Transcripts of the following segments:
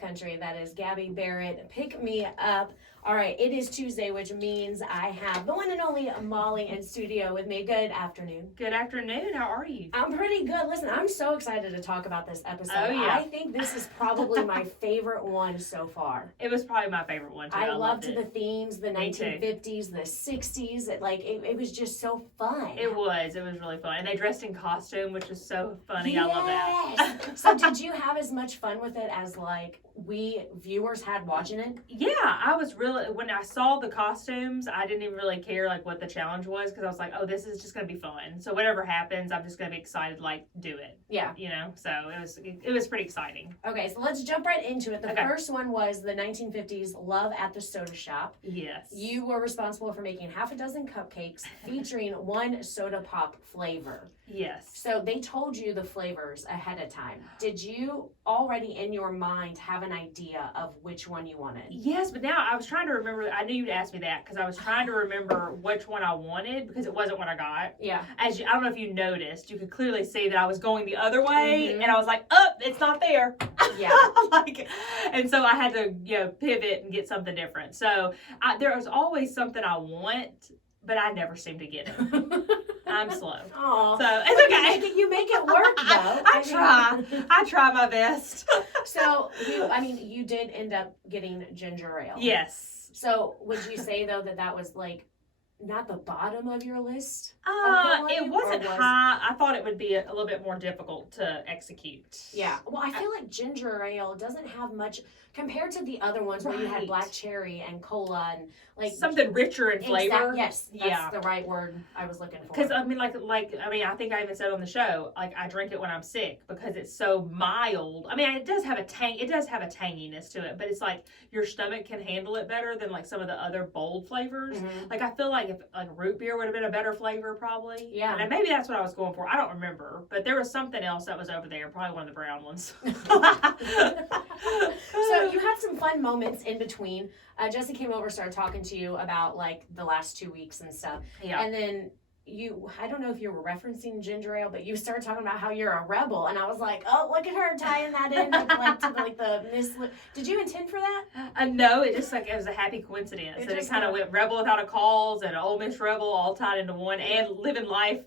Country, that is Gabby Barrett, Pick Me Up. All right, it is Tuesday, which means I have the one and only Molly in studio with me. Good afternoon. Good afternoon. How are you? I'm pretty good. Listen, I'm so excited to talk about this episode. Oh, yeah. I think this is probably my favorite one so far. It was probably my favorite one, too. I loved the themes, the 1950s, the 60s. It was just so fun. It was really fun. And they dressed in costume, which is so funny. Yes. I love that. So did you have as much fun with it as, like, we viewers had watching it? Yeah, I was really, when I saw the costumes, I didn't even really care like what the challenge was, because I was like, oh, this is just gonna be fun. So whatever happens, I'm just gonna be excited to like do it. Yeah. You know, so it was pretty exciting. Okay, so let's jump right into it. The first one was the 1950s Love at the Soda Shop. Yes. You were responsible for making half a dozen cupcakes featuring one soda pop flavor. Yes. So they told you the flavors ahead of time. Did you already in your mind have an idea of which one you wanted? Yes, but now I was trying to remember. I knew you'd ask me that because I was trying to remember which one I wanted because it wasn't what I got. Yeah. I don't know if you noticed, you could clearly see that I was going the other way, and I was like, oh, it's not there. Yeah. And so I had to, pivot and get something different. So there was always something I want, but I never seem to get it. I'm slow. Aww. So it's okay. You make it work, though. I try my best. So, you did end up getting ginger ale. Yes. So, would you say, though, that was, like, not the bottom of your list? It wasn't high. I thought it would be a little bit more difficult to execute. Yeah. Well, I feel like ginger ale doesn't have much compared to the other ones where you had black cherry and cola and like something richer in flavor. Yes, that's the right word I was looking for. Because I think I even said on the show, like I drink it when I'm sick because it's so mild. I mean, it does have a tanginess to it, but it's like your stomach can handle it better than like some of the other bold flavors. Mm-hmm. Like I feel like if like root beer would have been a better flavor probably. Yeah. And maybe that's what I was going for. I don't remember, but there was something else that was over there, probably one of the brown ones. So you had some fun moments in between. Jesse came over, started talking to you about like the last 2 weeks and stuff. Yeah. And then I don't know if you were referencing ginger ale, but you started talking about how you're a rebel, and I was like, oh, look at her tying that in to the Miss. Did you intend for that? No, it just it was a happy coincidence. It kind of went rebel without a cause and Ole Miss rebel all tied into one, and living life,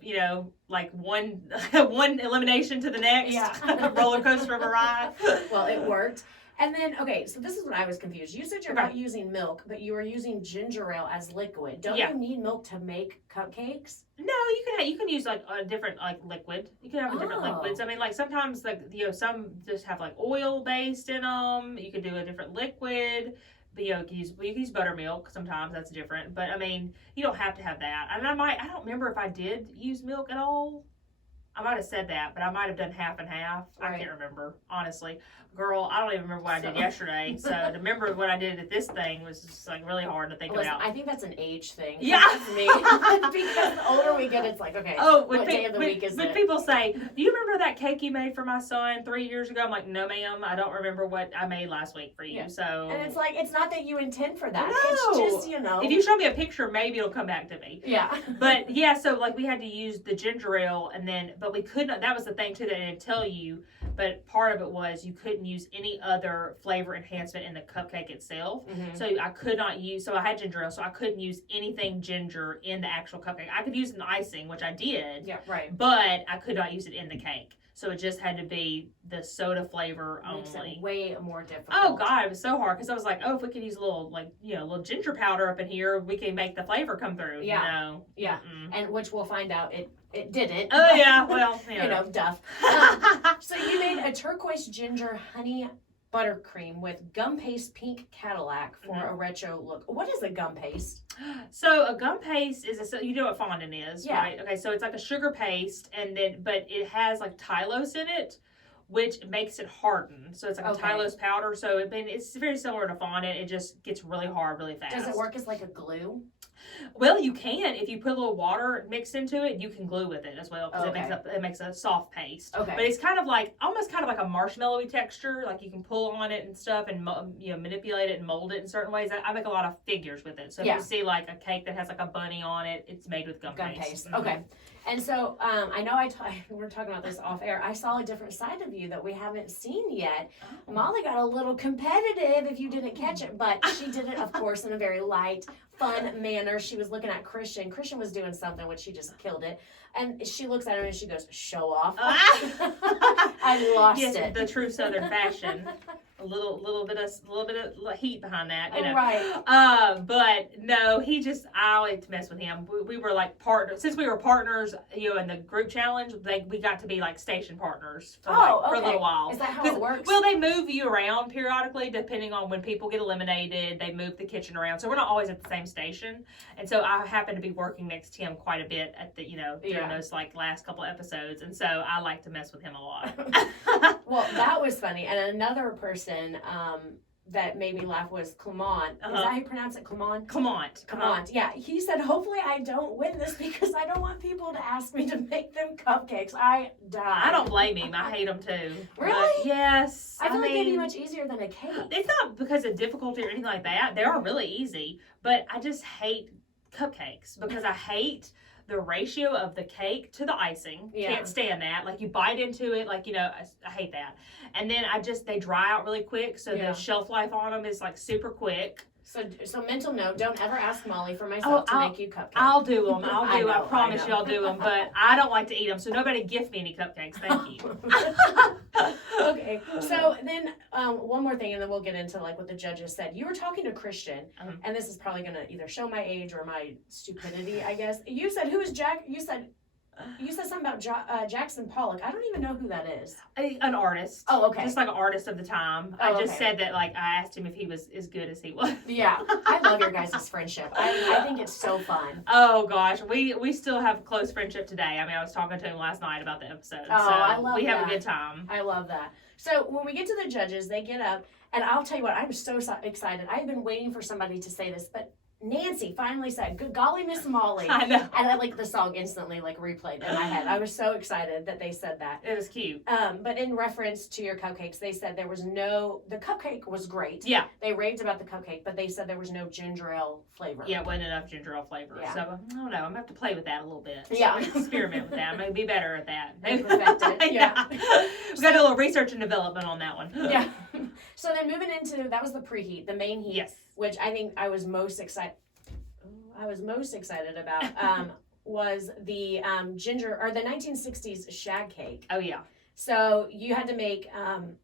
like one elimination to the next. Yeah. Roller coaster of a ride. Well, it worked. And then, okay, so this is what I was confused. You said you're not using milk, but you were using ginger ale as liquid. Don't you need milk to make cupcakes? No, you can use like a different like liquid. You can have different liquids. I mean, like sometimes like some just have like oil based in them. You can do a different liquid. But you can use buttermilk sometimes. That's different. But I mean, you don't have to have that. And I don't remember if I did use milk at all. I might have said that, but I might have done half and half. Right. I can't remember, honestly. Girl, I don't even remember what I did yesterday. So to remember what I did at this thing was just like really hard to think about. I think that's an age thing. Yeah. That's me. Because the older we get, it's like, okay, what day of the week is it? When people say, do you remember that cake you made for my son 3 years ago? I'm like, no, ma'am. I don't remember what I made last week for you. Yeah. So. And it's like, it's not that you intend for that. No. It's just, If you show me a picture, maybe it'll come back to me. Yeah. But yeah, so like we had to use the ginger ale but we could not, that was the thing too that I didn't tell you, but part of it was you couldn't use any other flavor enhancement in the cupcake itself. Mm-hmm. So I could not so I had ginger ale, so I couldn't use anything ginger in the actual cupcake. I could use it in the icing, which I did. Yeah, right. But I could not use it in the cake. So it just had to be the soda flavor only. Makes it way more difficult. Oh God, it was so hard because I was like, oh, if we could use a little little ginger powder up in here, we can make the flavor come through. Yeah. Yeah. Mm-mm. And which we'll find out it didn't. Oh yeah, well, duff. So you made a turquoise ginger honey buttercream with gum paste pink Cadillac for a retro look. What is a gum paste? So a gum paste is you know what fondant is, yeah. Right? Okay, so it's like a sugar paste, but it has like Tylose in it, which makes it harden. So it's like Okay. a Tylose powder. So it's very similar to fondant. It just gets really hard really fast. Does it work as like a glue? Well, you can. If you put a little water mixed into it, you can glue with it as well because it makes a soft paste. Okay. But it's kind of like, almost kind of like a marshmallowy texture. Like you can pull on it and stuff and, manipulate it and mold it in certain ways. I make a lot of figures with it. So if you see like a cake that has like a bunny on it, it's made with gum paste. Mm-hmm. Okay. And so I know we're talking about this off air. I saw a different side of you that we haven't seen yet. Oh. Molly got a little competitive if you didn't catch it, but she did it, of course, in a very light, fun manner. She was looking at Christian. Christian was doing something which she just killed it. And she looks at him and she goes, "Show off." I lost it. The true Southern fashion. A little bit of heat behind that, you know. Right. But no, I like to mess with him. We were like partners. Since we were partners, in the group challenge, we got to be like station partners for a little while. Is that how it works? Well, they move you around periodically depending on when people get eliminated. They move the kitchen around, so we're not always at the same station. And so I happen to be working next to him quite a bit at the during those like last couple episodes, and so I like to mess with him a lot. Well, that was funny. And another person that made me laugh was Clement. Is that how you pronounce it? Clement? Clement. Yeah. He said, "Hopefully I don't win this because I don't want people to ask me to make them cupcakes." I died. I don't blame him. I hate them too. Really? But yes. I feel like they'd be much easier than a cake. It's not because of difficulty or anything like that. They are really easy. But I just hate cupcakes because I hate the ratio of the cake to the icing. Can't stand that. Like you bite into it, like, I hate that. And then they dry out really quick. So the shelf life on them is like super quick. So mental note, don't ever ask Molly for myself to make you cupcakes. I'll do them. I promise you I'll do them. But I don't like to eat them. So nobody gift me any cupcakes. Thank you. Okay. So then one more thing, and then we'll get into like what the judges said. You were talking to Christian, and this is probably going to either show my age or my stupidity, I guess. You said, "Who is Jack?" You said something about Jackson Pollock. I don't even know who that is. An artist. Oh, okay. Just like an artist of the time. I just said that, like, I asked him if he was as good as he was. Yeah. I love your guys' friendship. I think it's so fun. Oh, gosh. We still have close friendship today. I mean, I was talking to him last night about the episode. Oh, so I love we that. have a good time. I love that. So when we get to the judges, they get up, and I'll tell you what, I'm so excited. I've been waiting for somebody to say this, but Nancy finally said, "Good golly, Miss Molly." I know. And I the song instantly replayed in my head. I was so excited that they said that. It was cute. But in reference to your cupcakes, they said the cupcake was great. Yeah. They raved about the cupcake, but they said there was no ginger ale flavor. Yeah, it wasn't enough ginger ale flavor. Yeah. So, I don't know. I'm going to have to play with that a little bit. Yeah. Experiment with that. I'm going to be better at that. Maybe perfect it. Yeah. We've got to do a little research and development on that one. Yeah. So then moving into, that was the preheat, the main heat. Yes. Which I think I was most excited about was the ginger, or the 1960s Shag Cake. Oh yeah. So you had to make and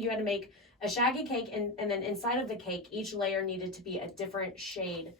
you had to make a Shaggy Cake, and then inside of the cake each layer needed to be a different shade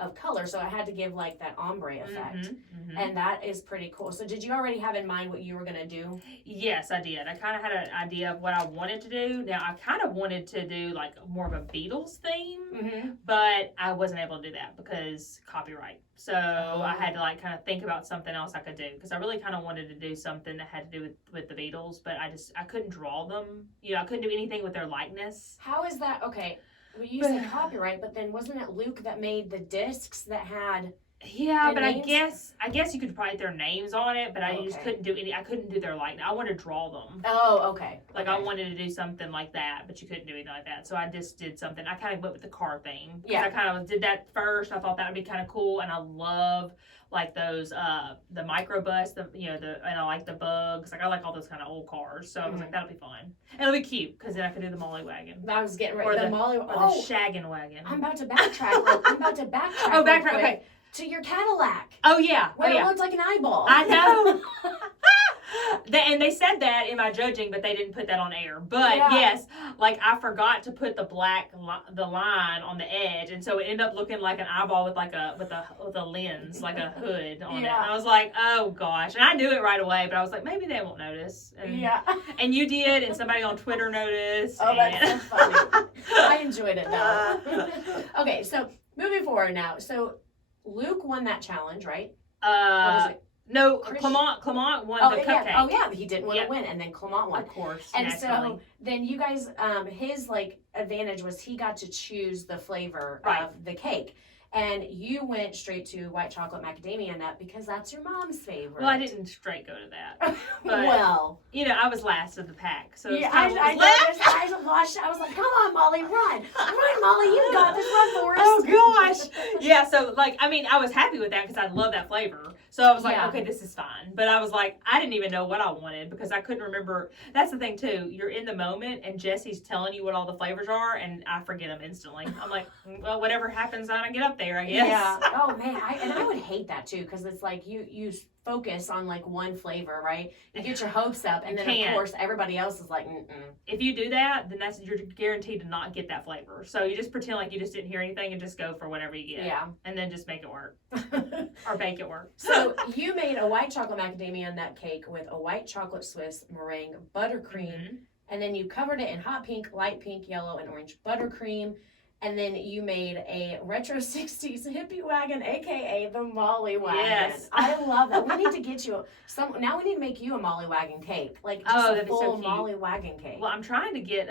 of color, so I had to give like that ombre effect. And that is pretty cool. So did you already have in mind what you were going to do? Yes, I did. I kind of had an idea of what I wanted to do. Now, I kind of wanted to do like more of a Beatles theme, but I wasn't able to do that because copyright. So I had to like kind of think about something else I could do, because I really kind of wanted to do something that had to do with the Beatles, but I couldn't draw them. I couldn't do anything with their likeness. How is that? Okay. Well, you said copyright, but then wasn't it Luke that made the discs that had? Yeah, but names? I guess you could write their names on it, but I just couldn't do any. I couldn't do their likeness. I wanted to draw them. Oh, okay. I wanted to do something like that, but you couldn't do anything like that. So I just did something. I kind of went with the car theme. Yeah. I kind of did that first. I thought that would be kind of cool, and I love like those the microbus, and I like the bugs. Like I like all those kind of old cars. So I was like, that'll be fun. And it'll be cute because then I could do the Molly wagon. I was getting ready. Or the Molly or the shaggin' wagon. I'm about to backtrack. Oh, backtrack. Okay. To your Cadillac. Oh yeah. Where it looked like an eyeball. I know. And they said that in my judging, but they didn't put that on air. But yes, like I forgot to put the line on the edge, and so it ended up looking like an eyeball with a lens, like a hood on it. And I was like, oh gosh, and I knew it right away, but I was like, maybe they won't notice. And, and you did, and somebody on Twitter noticed. Oh, that's so funny. I enjoyed it though. Okay, so moving forward now. So Luke won that challenge, right? No, Christian. Clement won the cupcake. Oh yeah, he didn't want to win, and then Clement won. Of course, and naturally. so then you guys, his like advantage was he got to choose the flavor Right. of the cake. And you went straight to white chocolate macadamia nut because that's your mom's favorite. Well, I didn't straight go to that. But, well, you know, I was last of the pack, so yeah, I was like, come on, Molly, run, Molly, you got this, run for us. Oh gosh, yeah. So like, I mean, I was happy with that because I love that flavor. So I was like, Yeah. okay, this is fine. But I was like, I didn't even know what I wanted because I couldn't remember. That's the thing too. You're in the moment, and Jesse's telling you what all the flavors are, and I forget them instantly. I'm like, well, whatever happens, I get up there, I guess. Yeah. Oh man, I would hate that too because it's like you focus on like one flavor, right? You get your hopes up, and then of course everybody else is like, mm-mm. If you do that, then you're guaranteed to not get that flavor. So you just pretend like you just didn't hear anything and just go for whatever you get. Yeah. And then just make it work or bake it work. So you made a white chocolate macadamia nut cake with a white chocolate Swiss meringue buttercream, Mm-hmm. and then you covered it in hot pink, light pink, yellow, and orange buttercream. And then you made a retro 60s hippie wagon, aka the Molly Wagon. Yes. I love that. We need to get you now we need to make you a Molly Wagon cake. Like just a that'd be so full cute. Molly Wagon cake. Well, I'm trying to get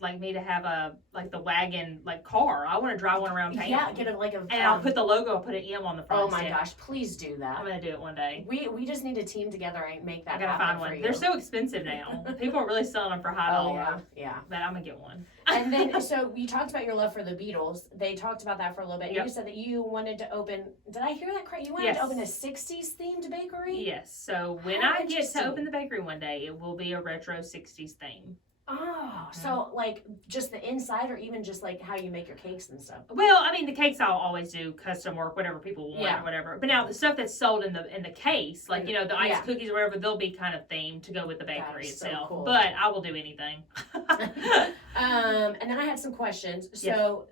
like me to have a like the wagon like car. I want to drive one around town. Yeah, get a like a and I'll put the logo. I'll put an M on the front. Oh my instead. gosh, please do that. I'm gonna do it one day. We just need to team together and make that I gotta happen find for one. you. They're so expensive now. People are really selling them for high dollar. Yeah. But I'm gonna get one. And then, so you talked about your love for the Beatles. They talked about that for a little bit. Yep. You said that you wanted to open, did I hear that correct? You wanted Yes. to open a 60s themed bakery? Yes. So when How I get interesting. to open the bakery one day, it will be a retro 60s theme. Oh, so like just the inside or even just like how you make your cakes and stuff? Well, I mean, the cakes I'll always do custom work, whatever people want Yeah. or whatever. But now the stuff that's sold in the case, like, you know, the ice Yeah. cookies or whatever, they'll be kind of themed to go with the bakery is so itself. cool. But I will do anything. And then I had some questions. So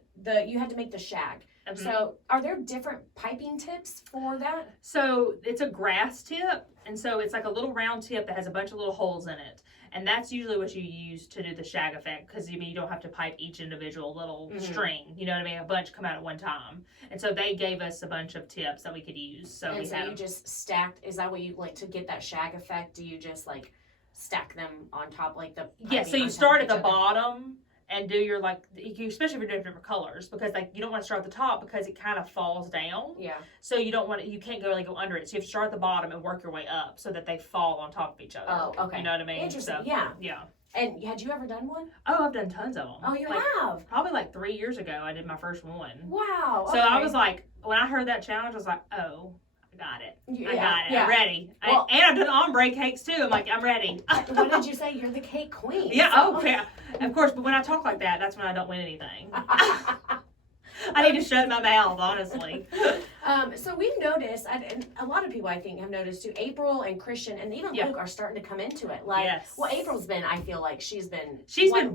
you had to make the shag. Mhm. So are there different piping tips for that? So it's a grass tip, and so it's like a little round tip that has a bunch of little holes in it. And that's usually what you use to do the shag effect because you don't have to pipe each individual little string. You know what I mean? A bunch come out at one time. And so they gave us a bunch of tips that we could use. So And we so have you just stacked, is that what you like to get that shag effect? Do you just like stack them on top like the yeah. piping So you on top start of at the each other? bottom and do your especially if you're doing different colors because like you don't want to start at the top because it kind of falls down. Yeah. So you can't go under it. So you have to start at the bottom and work your way up so that they fall on top of each other. Oh, okay. You know what I mean? Interesting. So, yeah. Yeah. And had you ever done one? Oh, I've done tons of them. Oh, you Like, have? Probably like 3 years ago, I did my first one. Wow. So I okay. was like, when I heard that challenge, I was like, oh, I got it. Yeah, I got it. yeah. I'm ready. Well- And I've done ombre cakes too. I'm like, I'm ready. What did you say? You're the cake queen. Yeah, so- okay. Of course, but when I talk like that, that's when I don't win anything. I need to shut my mouth, honestly. So we've noticed, and a lot of people I think have noticed too, April and Christian and even Yeah. Luke are starting to come into it. Like, Yes. well, April's been, I feel like she's been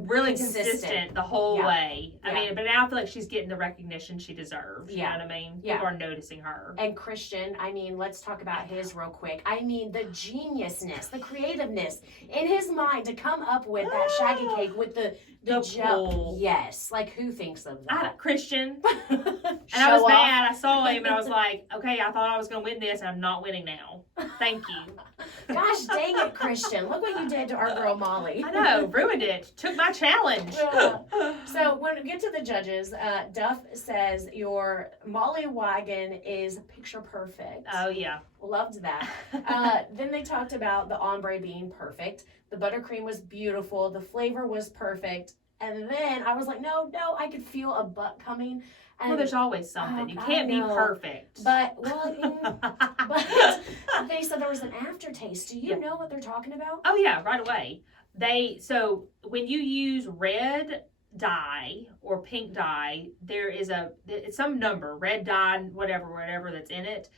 really consistent the whole Yeah. way. I Yeah. mean, but now I feel like she's getting the recognition she deserves. Yeah. You know what I mean? Yeah. People are noticing her. And Christian, I mean, let's talk about his real quick. I mean, the geniusness, the creativeness in his mind to come up with that shaggy cake with the pull. Yes, like who thinks of that? Christian. And And I was mad. I saw him and I was like, okay, I thought I was going to win this and I'm not winning now. Thank you. Gosh dang it, Christian. Look what you did to our girl Molly. I know, ruined it. Took my challenge. So when we get to the judges, Duff says your Molly Wagon is picture perfect. Oh, yeah. Loved that. Then they talked about the ombre being perfect. The buttercream was beautiful. The flavor was perfect. And then I was like, no, I could feel a butt coming. And, Well, there's always something. You I can't be know. perfect. But, but they said there was an aftertaste. Do you Yeah. know what they're talking about? Oh, yeah, right away. So when you use red dye or pink dye, there is it's some number, red dye, whatever that's in it.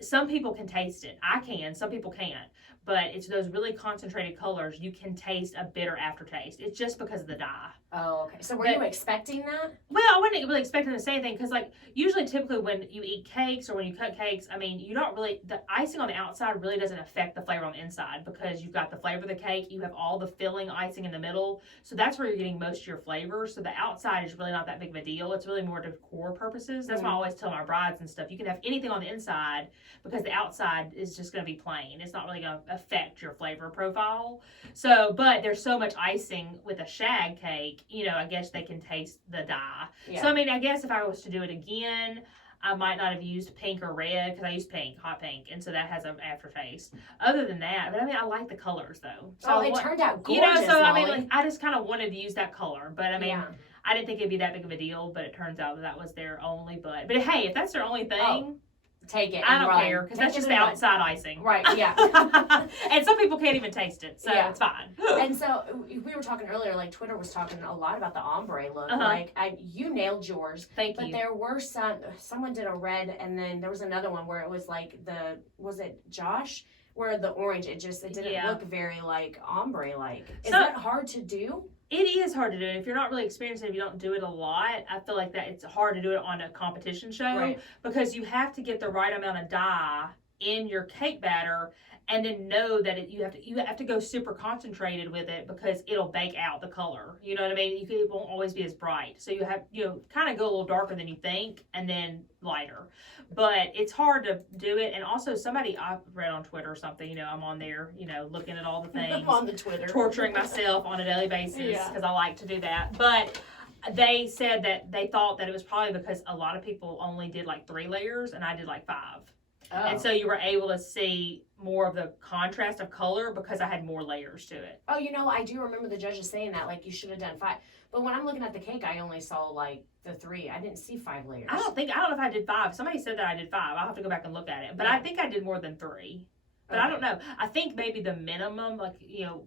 Some people can taste it. I can, some people can't. But it's those really concentrated colors. You can taste a bitter aftertaste. It's just because of the dye. Oh, okay. So were But- you expecting that? Well, I wasn't really expecting the same thing because, usually, typically when you eat cakes or when you cut cakes, I mean, the icing on the outside really doesn't affect the flavor on the inside because you've got the flavor of the cake, you have all the filling icing in the middle, so that's where you're getting most of your flavor. So the outside is really not that big of a deal. It's really more decor purposes. That's why I always tell my brides and stuff, you can have anything on the inside inside, because the outside is just going to be plain. It's not really going to affect your flavor profile. So, but there's so much icing with a shag cake, you know, I guess they can taste the dye. Yeah. So, I mean, I guess if I was to do it again, I might not have used pink or red, because I used pink, hot pink, and so that has an aftertaste. Other than that, but I mean, I like the colors though. So it turned out gorgeous, you know, so Molly. I mean, like, I just kind of wanted to use that color, but I mean, Yeah. I didn't think it'd be that big of a deal, but it turns out that was their only. But hey, if that's their only thing, take it. I and don't run. care, because Take that's it just and the run. outside icing. Right, yeah. And some people can't even taste it, so Yeah. it's fine. And so we were talking earlier, like Twitter was talking a lot about the ombre look. Uh-huh. Like you nailed yours. Thank But you. there were someone did a red, and then there was another one where it was like was it Josh? Where the orange, it didn't look very like ombre like. Is that hard to do? It is hard to do. If you're not really experienced, if you don't do it a lot, I feel like that it's hard to do it on a competition show, Right. because you have to get the right amount of dye in your cake batter, and then know that you have to go super concentrated with it, because it'll bake out the color. You know what I mean? It won't always be as bright. So you have kind of go a little darker than you think, and then lighter. But it's hard to do it. And also, I read on Twitter or something. I'm on there, looking at all the things, on the Twitter, torturing myself on a daily basis, because I like to do that. But they said that they thought that it was probably because a lot of people only did like 3 layers, and I did like 5. Oh. And so you were able to see more of the contrast of color because I had more layers to it. Oh, I do remember the judges saying that, like, you should have done 5. But when I'm looking at the cake, I only saw, like, the 3. I didn't see 5 layers. I don't know if I did 5. Somebody said that I did 5. I'll have to go back and look at it. But I think I did more than 3. But I don't know. I think maybe the minimum, like,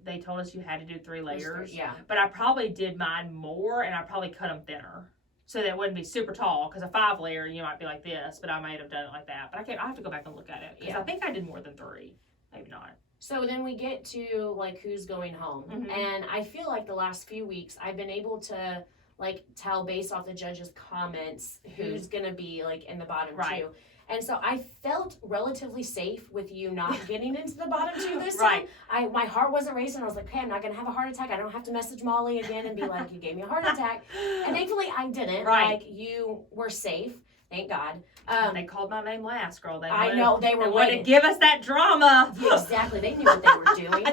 they told us you had to do 3 layers. Yeah. But I probably did mine more, and I probably cut them thinner. So that wouldn't be super tall, because a 5 layer, might be like this, but I might have done it like that. But I have to go back and look at it, because I think I did more than 3. Maybe not. So then we get to, like, who's going home. Mm-hmm. And I feel like the last few weeks, I've been able to, like, tell based off the judges' comments who's going to be, like, in the bottom 2. And so I felt relatively safe with you not getting into the bottom 2 this time. My heart wasn't racing. I was like, okay, I'm not going to have a heart attack. I don't have to message Molly again and be like, you gave me a heart attack. And thankfully I didn't. Right. Like, you were safe. Thank God. They called my name last, girl. They were wanted to give us that drama. Yeah, exactly. They knew what they were doing.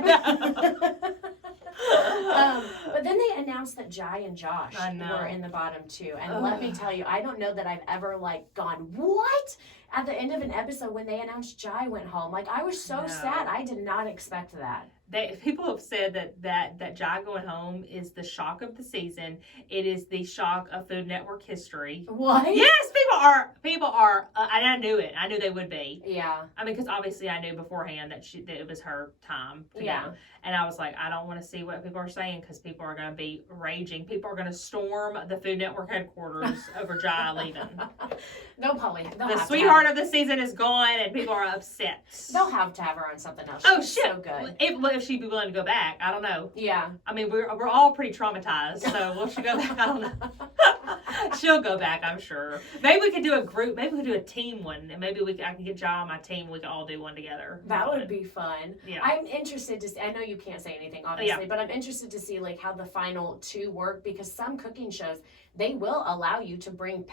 But then they announced that Jai and Josh were in the bottom 2. And let me tell you, I don't know that I've ever, like, gone, what? At the end of an episode when they announced Jai went home. Like, I was so sad. I did not expect that. People have said that Jai going home is the shock of the season. It is the shock of Food Network history. What? Yes, people are, and I knew it. I knew they would be. Yeah. I mean, because obviously I knew beforehand that it was her time to Yeah. go. And I was like, I don't want to see what people are saying, because people are going to be raging. People are going to storm the Food Network headquarters over Jai leaving. They'll probably. The sweetheart of the season is gone, and people are upset. They'll have to have her on something else. She's shit! So good. If she'd be willing to go back, I don't know. Yeah. I mean, we're all pretty traumatized, so will she go back? I don't know. She'll go back, I'm sure. Maybe we could do a group. Maybe we could do a team one, and maybe I can get Jai on my team. We could all do one together. That would be fun. Yeah. I'm interested to see, I know you can't say anything, obviously, but I'm interested to see, like, how the final 2 work, because some cooking shows, they will allow you to bring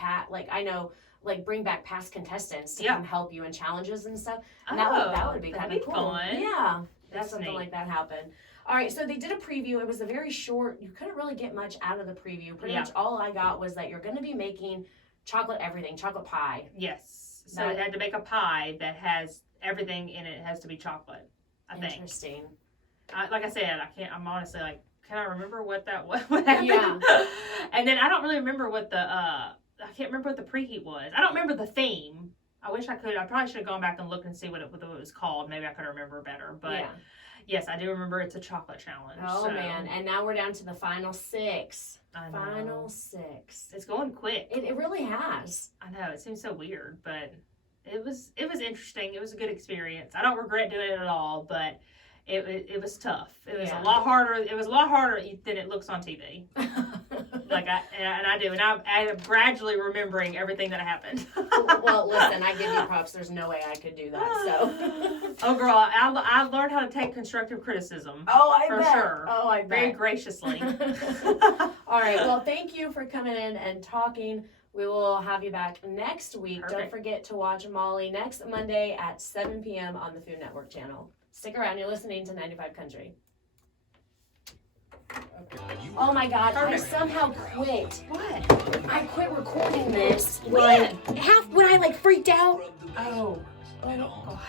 bring back past contestants to come help you in challenges and stuff. And that would be kind of cool. Fun. Yeah. That's something neat. like that happened. All right, so they did a preview. It was a very short, you couldn't really get much out of the preview. Pretty much all I got was that you're going to be making chocolate pie. Yes. So it had to make a pie that has everything in it. It has to be chocolate, I think. Interesting. Like I said, I'm honestly like, can I remember what happened? Yeah. And then I don't really remember what I can't remember what the preheat was. I don't remember the theme. I wish I could. I probably should have gone back and looked and see what it was called. Maybe I could remember better. But yes, I do remember it's a chocolate challenge. Oh, man. And now we're down to the final 6. I know. Final 6. It's going quick. It really has. I know. It seems so weird, but it was interesting. It was a good experience. I don't regret doing it at all, but it was tough. It was a lot harder. It was a lot harder than it looks on TV. I do, and I am gradually remembering everything that happened. Well, listen, I give you props. There's no way I could do that. So. Oh, girl, I learned how to take constructive criticism. Oh, I for bet. sure. Oh, I bet. Very graciously. All right. Well, thank you for coming in and talking We will have you back next week. Perfect. Don't forget to watch Molly next Monday at 7 p.m. on the Food Network channel. Stick around. You're listening to 95 Country. Oh my God, Perfect. I somehow quit. What? I quit recording this When? when I like freaked out. Oh. Oh,